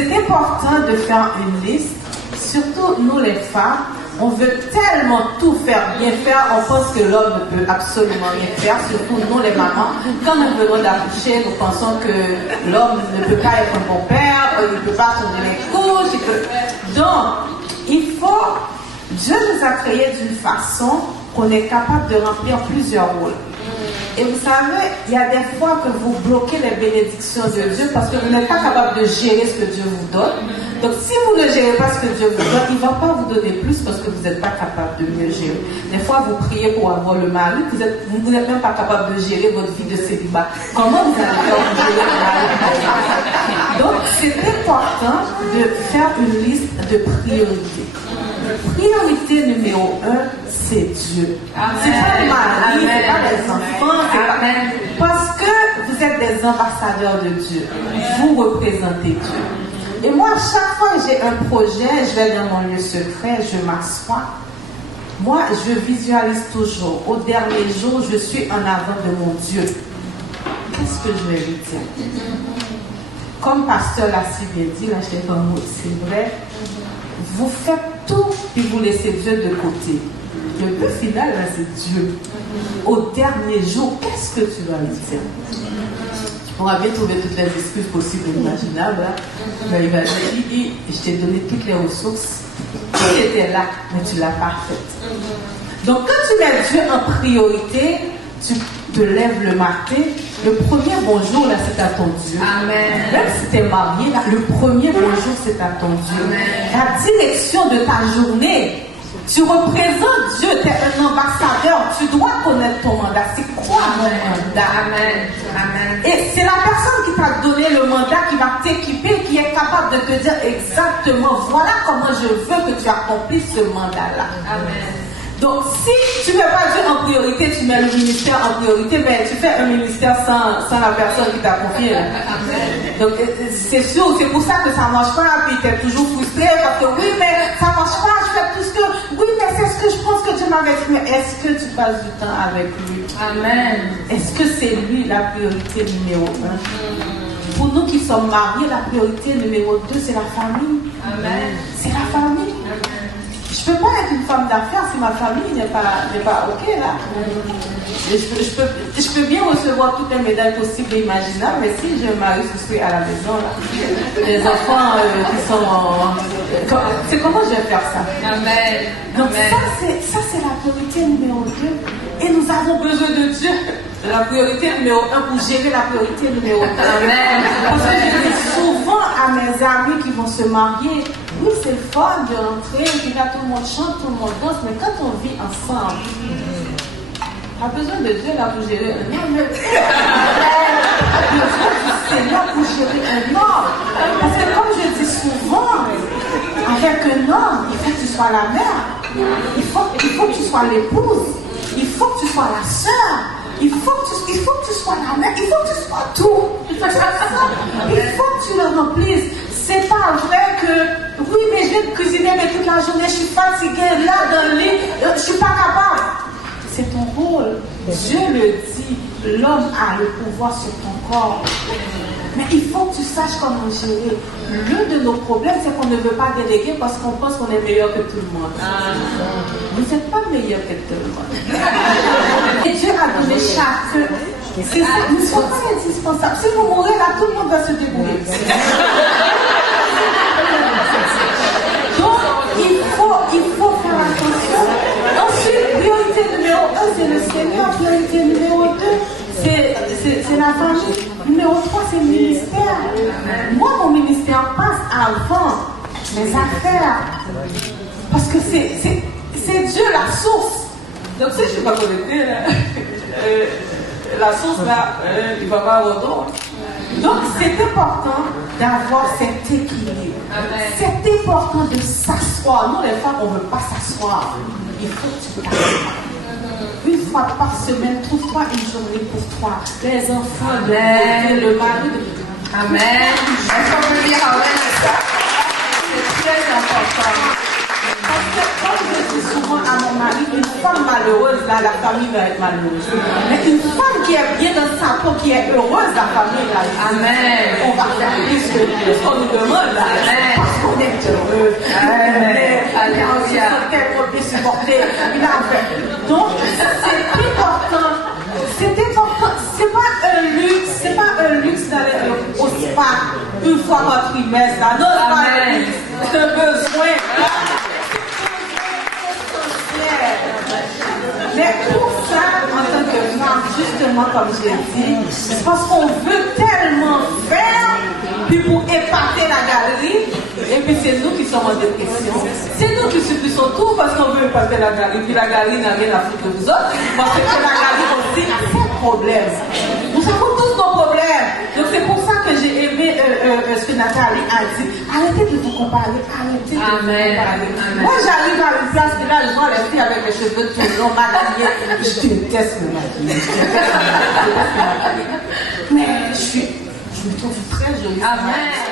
c'est important de faire une liste, surtout nous les femmes. On veut tellement tout faire, bien faire, on pense que l'homme ne peut absolument rien faire, surtout nous les mamans. Quand nous venons d'accoucher, nous pensons que l'homme ne peut pas être un bon père, il ne peut pas changer les couches. Donc, il faut, Dieu nous a créés d'une façon qu'on est capable de remplir plusieurs rôles. Et vous savez, il y a des fois que vous bloquez les bénédictions de Dieu parce que vous n'êtes pas capable de gérer ce que Dieu vous donne. Donc si vous ne gérez pas ce que Dieu vous donne, il ne va pas vous donner plus parce que vous n'êtes pas capable de mieux gérer. Des fois, vous priez pour avoir le mari, vous n'êtes même pas capable de gérer votre vie de célibat. Comment vous allez faire pour gérer le mari? Donc c'est important de faire une liste de priorités. Priorité numéro 1, c'est Dieu. C'est pas le mari, c'est pas les enfants, c'est pas... Parce que vous êtes des ambassadeurs de Dieu. Vous représentez Dieu. Et moi, chaque fois que j'ai un projet, je vais dans mon lieu secret, je m'assois. Moi, je visualise toujours. Au dernier jour, je suis en avant de mon Dieu. Qu'est-ce que je vais lui dire? Comme pasteur l'a si bien dit, là, je sais pas moi, c'est vrai. Vous faites tout et vous laissez Dieu de côté. Le but final, là, c'est Dieu. Au dernier jour, qu'est-ce que tu vas lui dire? Tu pourras bien trouver toutes les excuses possibles et imaginables. Hein? Mais il va dire, je t'ai donné toutes les ressources. Tu étais là, mais tu ne l'as pas faite. Donc, quand tu mets Dieu en priorité, tu te lèves le matin, le premier bonjour, là, c'est à ton Dieu. Amen. Même si tu es marié, là, le premier bonjour, c'est à ton Dieu. Amen. La direction de ta journée, tu représentes Dieu, tu es un ambassadeur, tu dois connaître ton mandat. C'est quoi mon mandat? Amen. Amen. Et c'est la personne qui t'a donné le mandat qui va t'équiper, qui est capable de te dire exactement, voilà comment je veux que tu accomplisses ce mandat-là. Amen. Donc, si tu ne mets pas Dieu en priorité, tu mets le ministère en priorité, mais tu fais un ministère sans la personne qui t'a confié. Donc, c'est sûr, c'est pour ça que ça ne marche pas, puis tu es toujours frustré, parce que oui, mais ça ne marche pas, je fais tout ce que... Oui, mais c'est ce que je pense que Dieu m'avait dit, mais est-ce que tu passes du temps avec lui? Amen. Est-ce que c'est lui la priorité numéro 1? Pour nous qui sommes mariés, la priorité numéro 2, c'est la famille. Amen. C'est la famille. Amen. Je ne peux pas être une femme d'affaires si ma famille n'est pas OK là. Je peux bien recevoir toutes les médailles possibles et imaginables, mais si je me marie, je suis à la maison là. Les enfants qui sont... c'est comment je vais faire ça? Amen. Donc Amen. ça c'est la priorité numéro 2. Et nous avons besoin de Dieu. La priorité numéro 1 pour gérer la priorité numéro 2. Amen. Parce que je dis souvent à mes amis qui vont se marier, oui, c'est le fun de rentrer, puis là tout le monde chante, tout le monde danse, mais quand on vit ensemble, on a besoin de Dieu là pour gérer un homme. C'est là pour gérer un homme. Parce que comme je dis souvent, avec un homme, il faut que tu sois la mère, il faut que tu sois l'épouse, il faut que tu sois la sœur. Il faut que tu sois la mère, il faut que tu sois tout. Il faut que tu le remplisses. C'est pas vrai que, oui, mais je vais te cuisiner, mais toute la journée, je suis fatiguée, là, dans le lit, je suis pas capable. C'est ton rôle. Dieu le dit, l'homme a le pouvoir sur ton corps. Mais il faut que tu saches comment gérer. L'un de nos problèmes, c'est qu'on ne veut pas déléguer parce qu'on pense qu'on est meilleur que tout le monde. Vous n'êtes pas meilleur que tout le monde. Et Dieu a donné chacun. Nous ne sommes pas indispensables. Si vous mourrez là, tout le monde va se débrouiller. Donc, il faut faire attention. Ensuite, priorité numéro 1, c'est le Seigneur. Priorité numéro 2, c'est la famille. Numéro 3, c'est le ministère. Moi, mon ministère passe avant mes affaires. Parce que c'est Dieu la source. Donc, si je ne suis pas connectée, la source là, il ne va pas avoir d'eau. Donc, c'est important d'avoir cet équilibre. C'est important de s'asseoir. Nous, les femmes, on ne veut pas s'asseoir. Il faut que tu t'assoies. Une fois par semaine, trouve-toi une journée pour toi. Les enfants, le mari. Amen. Est-ce qu'on peut dire amen à ça? C'est très important. Parce que comme je dis souvent à mon mari, une femme malheureuse, là, la famille va être malheureuse. Mais une femme qui est bien dans sa peau, qui est heureuse, la famille va être. Amen. On va faire plus ce qu'on nous demande là. Amen. Parce qu'on est heureux. Amen. On se sent tellement bien supporté. Donc, c'est important. C'est important. C'est pas un luxe. C'est pas un luxe d'aller au spa une fois par trimestre. Non, c'est pas un luxe. C'est un besoin. Mais pour ça, en tant que femme, justement, comme je l'ai dit, c'est parce qu'on veut tellement faire, puis pour épater la galerie, et puis c'est nous qui sommes en dépression. C'est nous qui subissons tout parce qu'on veut épater la galerie, puis la galerie n'a rien à foutre de vous autres, parce que la galerie aussi a ses problèmes. Nous avons tous nos problèmes. Donc c'est pour ça que j'ai aimé ce que Nathalie a dit. Arrêtez de vous comparer, arrêtez de vous comparer. Amen. Moi j'arrive à une place, et là je vois les filles avec les cheveux tout longs, maquillés. Je déteste me maquiller. Mais je me trouve très jolie. Amen.